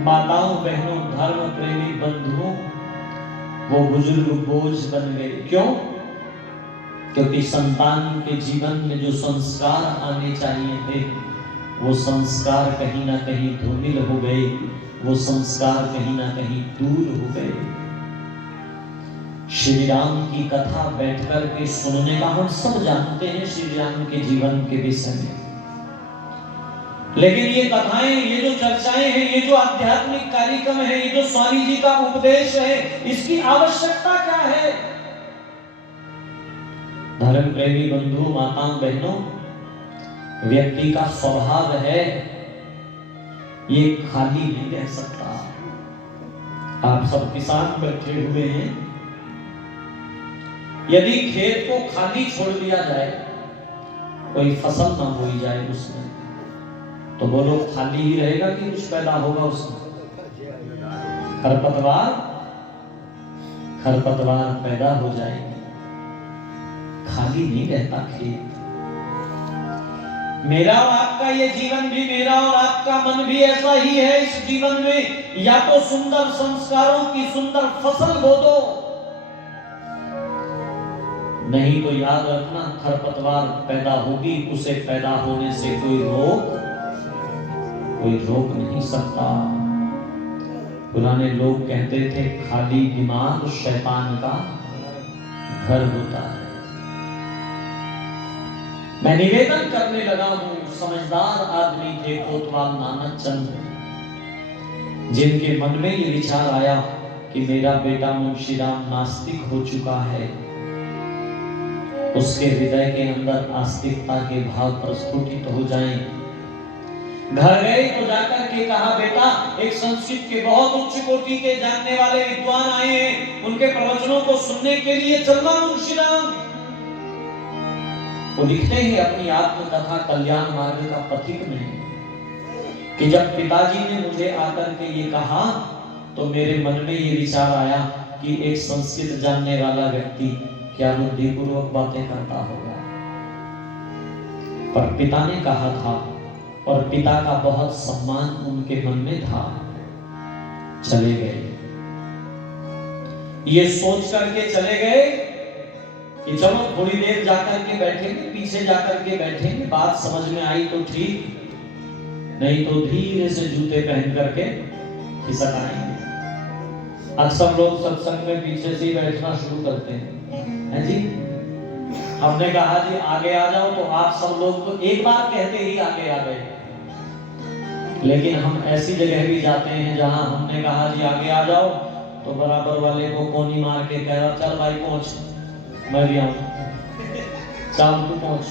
माताओं, बहनों, धर्म प्रेमी बंधुओं, वो बुजुर्ग बोझ बन गए। क्यों? क्योंकि संतान के जीवन में जो संस्कार आने चाहिए थे, वो संस्कार कहीं ना कहीं धूमिल हो गए, वो संस्कार कहीं ना कहीं दूर हो गए। श्री राम की कथा बैठकर के सुनने का हम सब जानते हैं श्री राम के जीवन के विषय में, लेकिन ये कथाएं, ये जो चर्चाएं हैं, ये जो आध्यात्मिक कार्यक्रम है, ये जो स्वामी जी का उपदेश है, इसकी आवश्यकता क्या है? धर्म प्रेमी बंधु, माताओं, बहनों, व्यक्ति का स्वभाव है ये खाली नहीं रह सकता। आप सब किसान बैठे हुए हैं, यदि खेत को खाली छोड़ दिया जाए, कोई फसल ना बोई जाए उसमें, तो बोलो खाली ही रहेगा कि कुछ पैदा होगा उसमें? खरपतवार पैदा हो जाएगी, खाली नहीं रहता खेत। मेरा और आपका ये जीवन भी, मेरा और आपका मन भी ऐसा ही है। इस जीवन में या तो सुंदर संस्कारों की सुंदर फसल बो दो, नहीं तो याद रखना खरपतवार पैदा होगी, उसे पैदा होने से कोई रोक नहीं सकता। पुराने लोग कहते थे खाली दिमाग शैतान का घर होता है। मैं निवेदन करने लगा हूं, समझदार आदमी थे कोतवाल नानक चंद, जिनके मन में ये विचार आया कि मेरा बेटा मुंशीराम नास्तिक हो चुका है, उसके हृदय के अंदर आस्तिकता के भाव प्रस्फुटित हो जाएं। घर गए तो जाकर के कहा, बेटा एक संस्कृत के बहुत उच्च कोटि के जानने वाले विद्वान आए हैं, उनके प्रवचनों को सुनने के लिए चलना मुंशीराम। वो लिखते हैं अपनी आत्मकथा कल्याण मार्ग का पथिक में कि जब पिताजी ने मुझे आकर के ये कहा, तो मेरे मन में ये विचार आया कि एक संस्कृत जानने वाला व्यक्ति क्या बुद्धिपूर्वक बातें करता होगा। पर पिता ने कहा था और पिता का बहुत सम्मान उनके मन में था। चले गए, ये सोच करके चले गए कि चलो थोड़ी देर जाकर के बैठेंगे, पीछे जाकर के बैठेंगे, बात समझ में आई तो ठीक, नहीं तो धीरे से जूते पहन करके खिसक आएंगे। अक्सर लोग सत्संग में पीछे से ही बैठना शुरू करते हैं जी। हमने कहा जी आगे आ जाओ, तो आप सब लोग तो एक बार कहते ही आगे आ गए, लेकिन हम ऐसी जगह भी जाते हैं जहां हमने कहा जी आगे आ जाओ, तो बराबर वाले को कोनी मार के कह रहा, चल भाई पहुंच, मैं भी आऊं, चल तू पहुंच।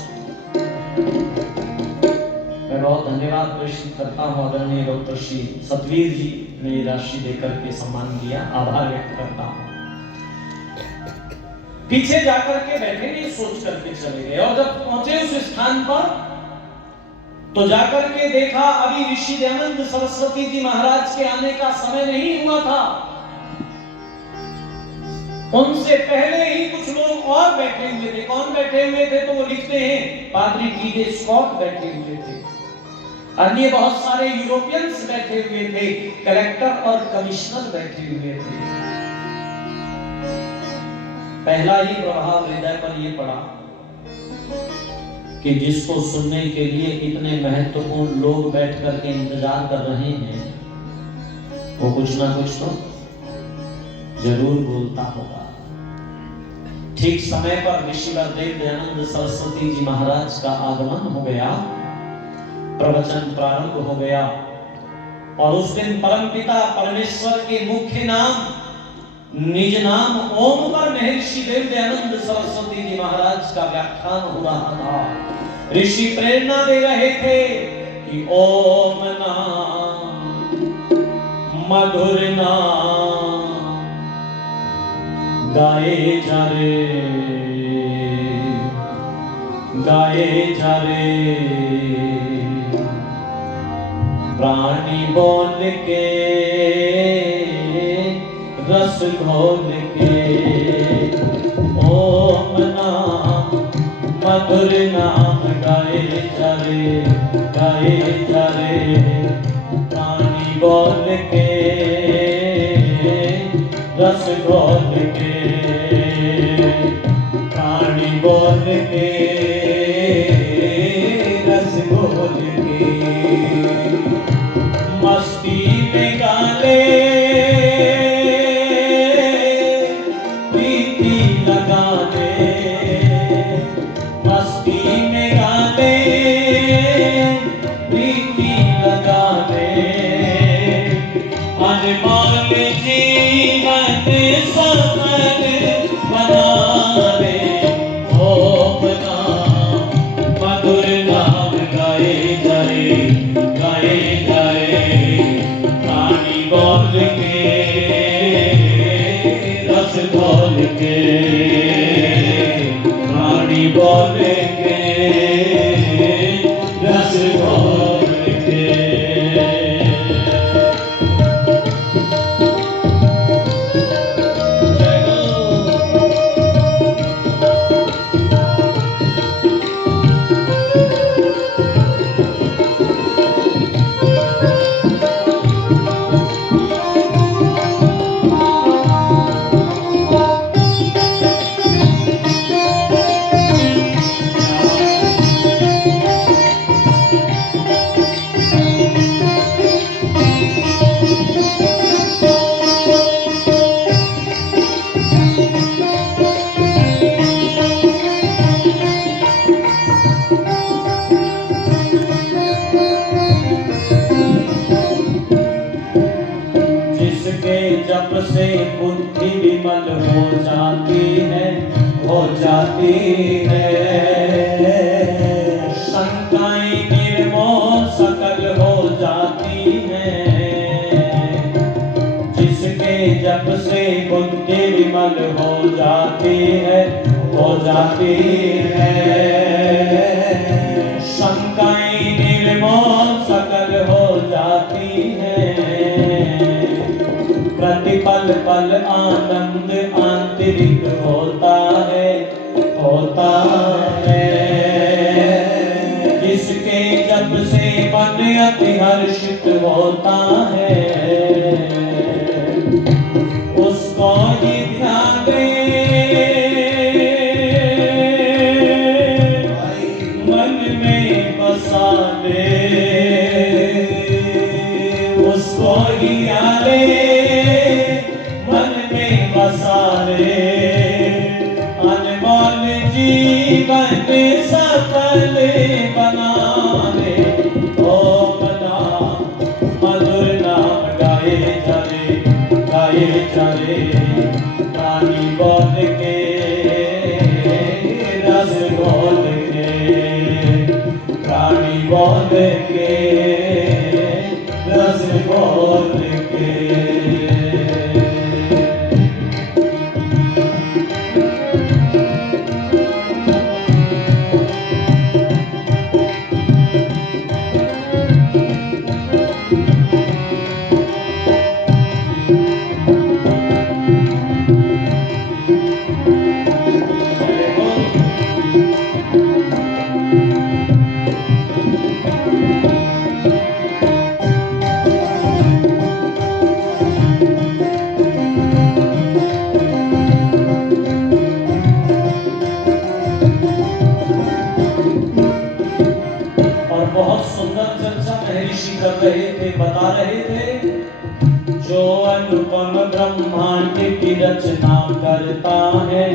मैं बहुत धन्यवाद प्रदर्शित करता हूं आदरणीय डॉक्टर श्री सतवीर जी ने ये राशि देकर के सम्मान किया, आभार व्यक्त करता हूं। पीछे जाकर के बैठे, नहीं सोच करके चले गए, और जब पहुंचे उस स्थान पर तो जाकर के देखा अभी ऋषि दयानंद सरस्वती जी महाराज के आने का समय नहीं हुआ था। उनसे पहले ही कुछ लोग और बैठे हुए थे। कौन बैठे हुए थे? तो वो लिखते हैं पादरी टीजे स्कॉट बैठे हुए थे, अन्य बहुत सारे यूरोपियंस बैठे हुए थे, कलेक्टर और कमिश्नर बैठे हुए थे। पहला ही प्रभाव हृदय पर यह पड़ा कि जिसको सुनने के लिए इतने महत्वपूर्ण लोग बैठ करके इंतजार कर रहे हैं, वो कुछ ना कुछ तो जरूर बोलता होगा। ठीक समय पर ऋषि वरदेव दयानंद सरस्वती जी महाराज का आगमन हो गया, प्रवचन प्रारंभ हो गया, और उस दिन परमपिता परमेश्वर के मुख्य नाम निज नाम ओम पर महर्षि देव दयानंद सरस्वती जी महाराज का व्याख्यान हो रहा था। ऋषि प्रेरणा दे रहे थे कि ओम नाम मधुर नाम गाए जा रे प्राणी बोल के रस घोल के, ओम नाम मधुर नाम गाए जा रे प्राणी बोल के रस घोल के, प्राणी बोल के रस घोल के, मस्ती में गाले प्रीति लगाने, मस्ती में गाले प्रीति लगाने, अनमोल जीवन सफल बनाने, ओ बना मधुर नाम गाए जाए, गाए जाए, प्राणी बोल के रस बोल के, प्राणी बोल के रस बोल के। जब से बुद्धि विमल हो जाती है, हो जाती है, शंकाएं निर्मोह सकल हो जाती है, जिसके जब से बुद्धि विमल हो जाती है, हो जाती है, शंकाएं निर्मोह सकल हो जाती है, प्रतिपल पल आनंद आंतरिक होता है, होता है, जिसके जब से मन अति हर्षित होता है, उसको ही ध्यान दे मन में बसा ले, उसको ही आले बसारे, अनमोल जीवन सफल बनाने, ओ बना मधुर नाम गाए चले, गाए चले, प्राणी बोल के रस घोल के, प्राणी बोल के रस घोल के। कर रहे थे, बता रहे थे, जो अनुपम ब्रह्मांड की रचना करता है,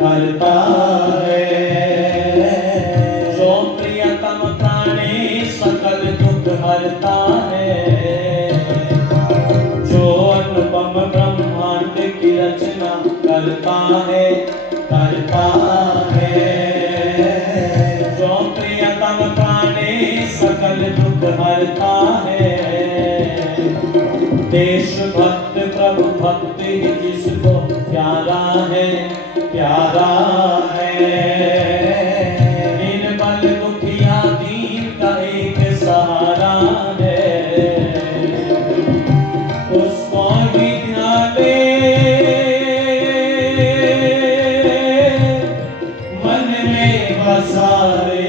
करता है, जो प्रियतम प्राणी सकल दुख हरता है, जो अनुपम ब्रह्मांड की रचना करता है, करता है, जो प्रियतम प्राणी सकल दुख हरता है, देश भक्त प्रभु भक्त ही जिसको प्यारा है, प्यारा है, निर्बल दुखिया दीन का एक सहारा है, उसको ही ध्यान दे मन में बसा ले,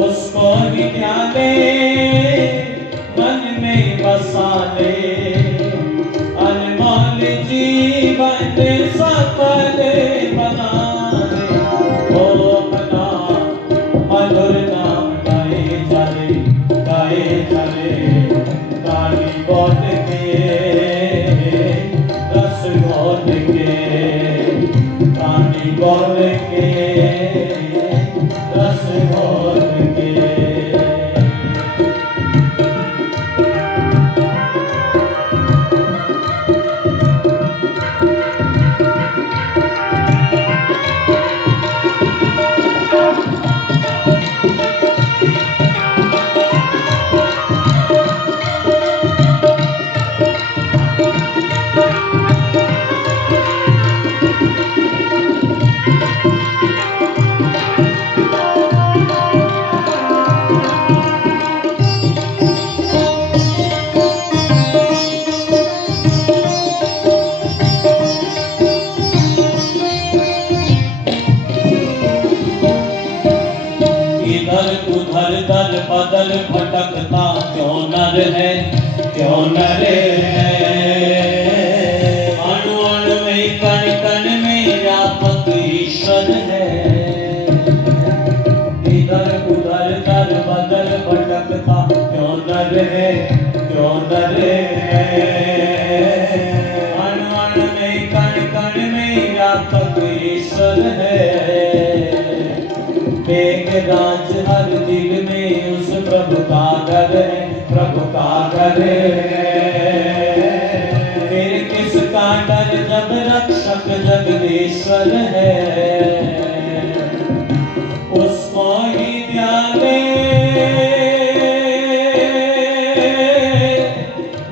उसको ही ध्यान दे बसा ले, अनमोल जीवन सफल बना ले। ओ अपना मधुर नाम गाए चले, गाए चले, गाली बोल के रस घोल के, गाली बोल के रस घोल के। उधर दल बदल भटकता क्यों नर है, क्यों नर है। अणु अणु में कण कण में व्यापक ईश्वर है। इधर उधर दल बदल भटकता क्यों नर है, क्यों नर है। अणु अणु में कण कण में व्यापक ईश्वर है। मेघराज हर दिल में उस प्रभु का घर है, प्रभु का घर है। फिर किसका डर जब रक्षक जगदीश्वर है। उसको ही ध्याने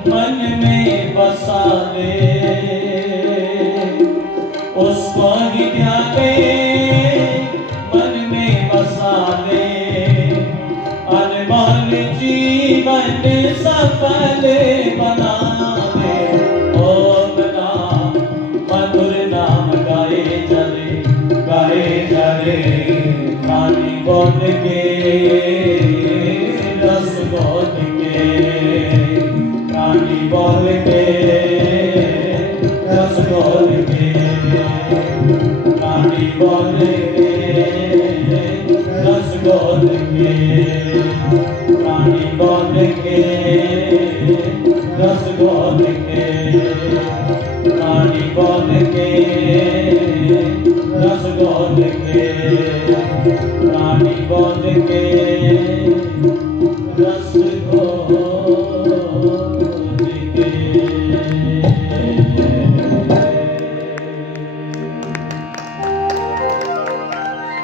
मन में बसा ले, उसको ही ध्याने जीवन सफल बना दे। ओम नाम मधुर नाम गाए चले, गाए चले, गाली बोल के रस बोल के, गाली बोल के रस बोल के, गाली बोल के रस बोल के, रानी बोल के रस बोल के, रानी बोल के रस बोल के, रानी बोल के रस बोल के।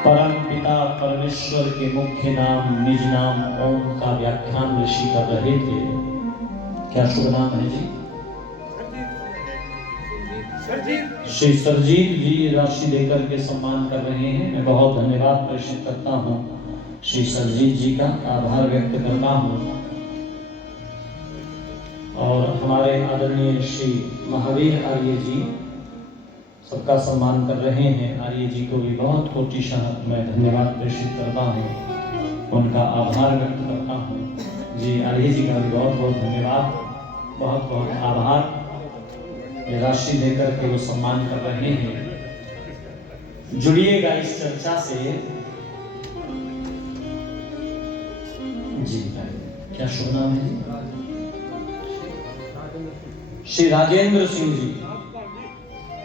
परम पिता परमेश्वर के मुख्य नाम निज नाम ओम का व्याख्यान ऋषि कर रहे थे। क्या शुभ नाम है जी? श्री सरजीत जी राशि देकर के सम्मान कर रहे हैं। मैं बहुत धन्यवाद प्रेषित करता हूँ श्री सरजीत जी का, आभार व्यक्त करता हूँ। और हमारे आदरणीय श्री महावीर आर्य जी सबका सम्मान कर रहे हैं। आर्य जी को भी बहुत कोटिशः मैं धन्यवाद प्रेषित करता हूँ, उनका आभार व्यक्त करता हूँ। जी आर्य जी का भी बहुत बहुत धन्यवाद, बहुत बहुत आभार। ये राशि देकर के वो सम्मान कर रहे हैं। जुड़िएगा इस चर्चा से। जी क्या शुभ नाम है जी? श्री राजेंद्र सिंह जी,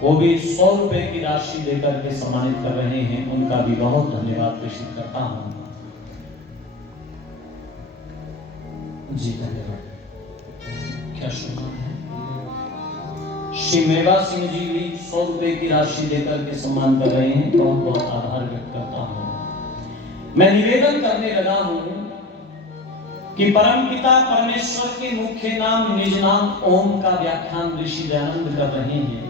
वो भी 100 रुपए की राशि देकर के सम्मानित कर रहे हैं। उनका भी बहुत धन्यवाद प्रेषित करता हूं। जी धन्यवाद। क्या शुभ नाम है? श्री मेवा सिंह जी भी 100 रुपए की राशि देकर के सम्मान कर रहे हैं। बहुत बहुत आभार व्यक्त करता हूं। मैं निवेदन करने लगा हूं कि परमपिता परमेश्वर के मुख्य नाम निज नाम ओम का व्याख्यान ऋषि दयानंद कर रहे हैं।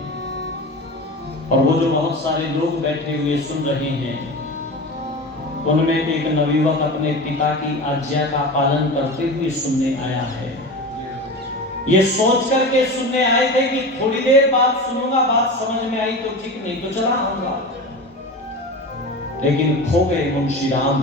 और वो जो बहुत सारे लोग बैठे हुए सुन रहे हैं, उनमें एक नवयुवक अपने पिता की आज्ञा का पालन करते हुए सुनने आया है। ये सोच करके सुनने आए थे कि थोड़ी देर बात सुनूंगा, बात समझ में आई तो ठीक, नहीं तो चला आऊंगा। लेकिन खो गए मुंशी राम।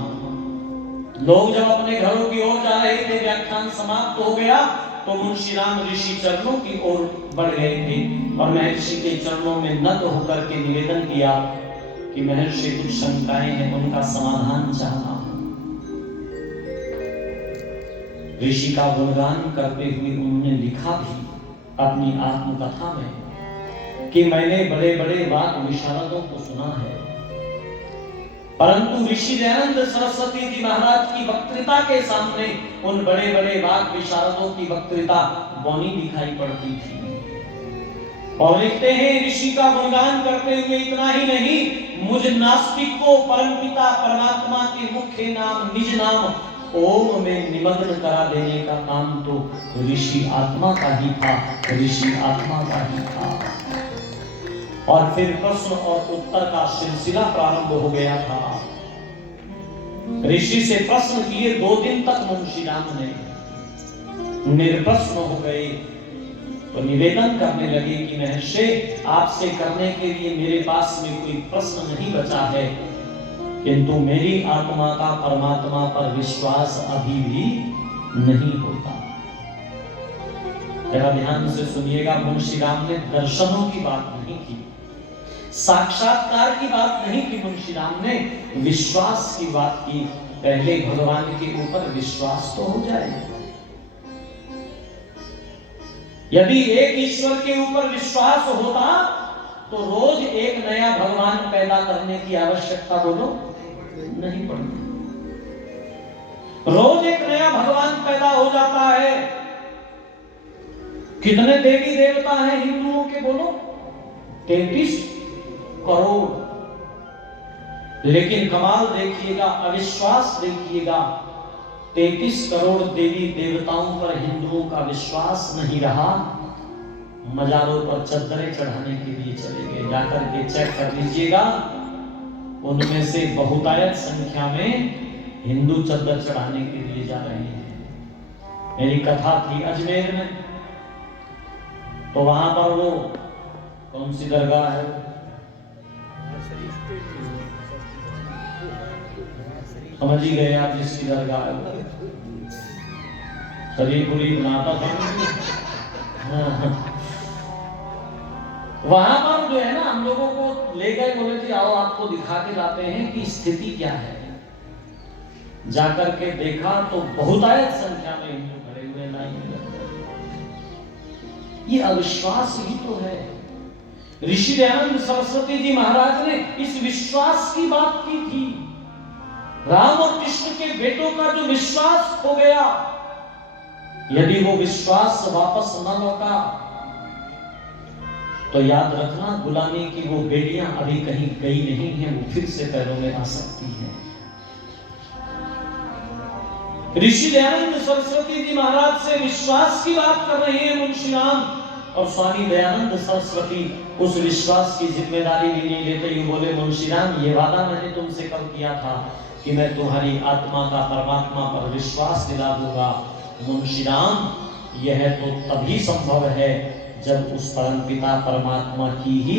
लोग जब अपने घरों की ओर जा रहे थे, व्याख्यान समाप्त हो गया, तो मुंशी राम ऋषि चरणों की ओर बढ़ गए थे और महर्षि के चरणों में नत होकर के निवेदन किया कि महर्षि कुछ शंकाएं हैं, उनका समाधान चाहता हूं। ऋषि का गुणगान करते हुए उन्होंने लिखा भी अपनी आत्मकथा में कि मैंने बड़े बड़े वाक विशारदों को सुना है, परंतु ऋषि दयानंद सरस्वती जी महाराज की वक्तृता के सामने उन बड़े बड़े वाक विशारदों की वक्तृता बौनी दिखाई पड़ती थी। और लिखते हैं ऋषि का गुणगान करते हुए इतना ही नहीं, मुझ नास्तिक को परमपिता परमात्मा के मुख्य नाम निज नाम ओम में निमग्न करा देने का काम तो ऋषि आत्मा का ही था, ऋषि आत्मा का ही था। और फिर प्रश्न और उत्तर का सिलसिला प्रारंभ हो गया था। ऋषि से प्रश्न किए 2 दिन तक मुंशी राम ने, निर्प्रश्न हो गए तो निवेदन करने लगे कि महर्षि आपसे करने के लिए मेरे पास में कोई प्रश्न नहीं बचा है, किंतु मेरी आत्मा का परमात्मा पर विश्वास अभी भी नहीं होता। जरा ध्यान से सुनिएगा, मुंशी राम ने दर्शनों की बात नहीं की, साक्षात्कार की बात नहीं की, मुंशी राम ने विश्वास की बात की। पहले भगवान के ऊपर विश्वास तो हो जाए। यदि एक ईश्वर के ऊपर विश्वास होता तो रोज एक नया भगवान पैदा करने की आवश्यकता बोलो नहीं पड़ती। रोज एक नया भगवान पैदा हो जाता है। कितने देवी देवता हैं हिंदुओं के बोलो? 33 करोड़। लेकिन कमाल देखिएगा, अविश्वास देखिएगा, 33 करोड़ देवी देवताओं पर हिंदुओं का विश्वास नहीं रहा। मजारों पर चद्दरें चढ़ाने के लिए चले गए। जाकर के चेक कर लीजिएगा, उनमें से बहुतायत संख्या में हिंदू चद्दर चढ़ाने के लिए जा रहे हैं। मेरी कथा थी अजमेर में, तो वहां पर वो कौन सी दरगाह है, समझ ही गए आप जिसकी दरगाह है, शरीर पूरी बनाता था। वहां पर जो है ना, हम लोगों को ले गए, बोले थे आओ आपको दिखा के लाते हैं कि स्थिति क्या है। जाकर के देखा तो बहुतायत संख्या में हिंदू खड़े हुए लाइन में। ये अविश्वास ही तो है। ऋषि दयानंद सरस्वती जी महाराज ने इस विश्वास की बात की थी। राम और कृष्ण के बेटों का जो विश्वास खो गया, यदि वो विश्वास वापस न लौटा तो याद रखना, गुलामी की वो बेटियां अभी कहीं गई नहीं है, वो फिर से पैरों में आ सकती हैं। ऋषि दयानंद सरस्वती जी महाराज से विश्वास की बात कर रहे हैं मुंशी राम, और स्वामी दयानंद सरस्वती उस विश्वास की जिम्मेदारी भी नहीं लेते। ये बोले मुंशी राम, ये वादा मैंने तुमसे कल किया था कि मैं तुम्हारी आत्मा का परमात्मा पर विश्वास दिला दूंगा। मुंशी राम, यह तो तभी संभव है जब उस परमपिता परमात्मा की ही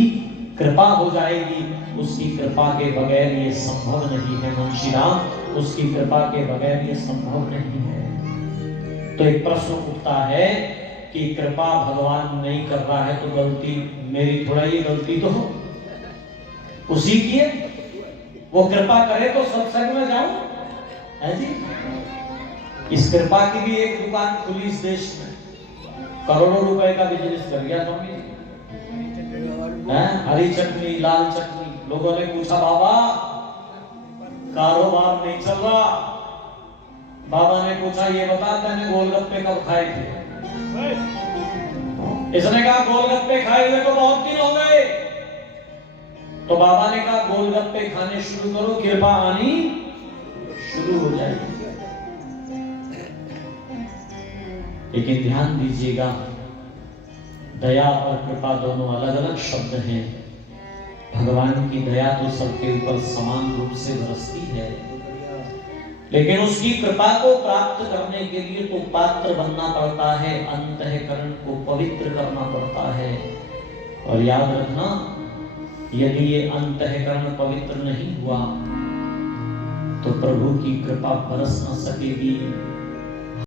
कृपा हो जाएगी। उसकी कृपा के बगैर ये संभव नहीं है मुंशी राम, उसकी कृपा के बगैर ये संभव नहीं है। तो एक प्रश्न उठता है कि कृपा भगवान नहीं कर रहा है तो गलती मेरी थोड़ा, ये गलती तो उसी की है। वो कृपा करे तो सत्संग में जाऊं, है जी। इस कृपा की भी एक दुकान खुली इस देश में, करोड़ों रुपए का बिजनेस कर गया स्वामी जी। हरी चटनी, लाल चटनी। लोगों ने पूछा बाबा कारोबार नहीं चल रहा। बाबा ने पूछा ये बता तूने गोलगप्पे कब खाए थे? इसने कहा गोलगप्पे खाए हुए तो बहुत दिन हो गए। तो बाबा ने कहा गोलगप्पे खाने शुरू करो, कृपा आनी शुरू हो जाएगी। लेकिन ध्यान दीजिएगा, दया और कृपा दोनों अलग अलग शब्द हैं। भगवान की दया तो सबके ऊपर समान रूप से बरसती है, लेकिन उसकी कृपा को प्राप्त करने के लिए तो पात्र बनना पड़ता है, अंतःकरण को पवित्र करना पड़ता है। और याद रखना, यदि ये अंतःकरण पवित्र नहीं हुआ तो प्रभु की कृपा बरस न सकेगी।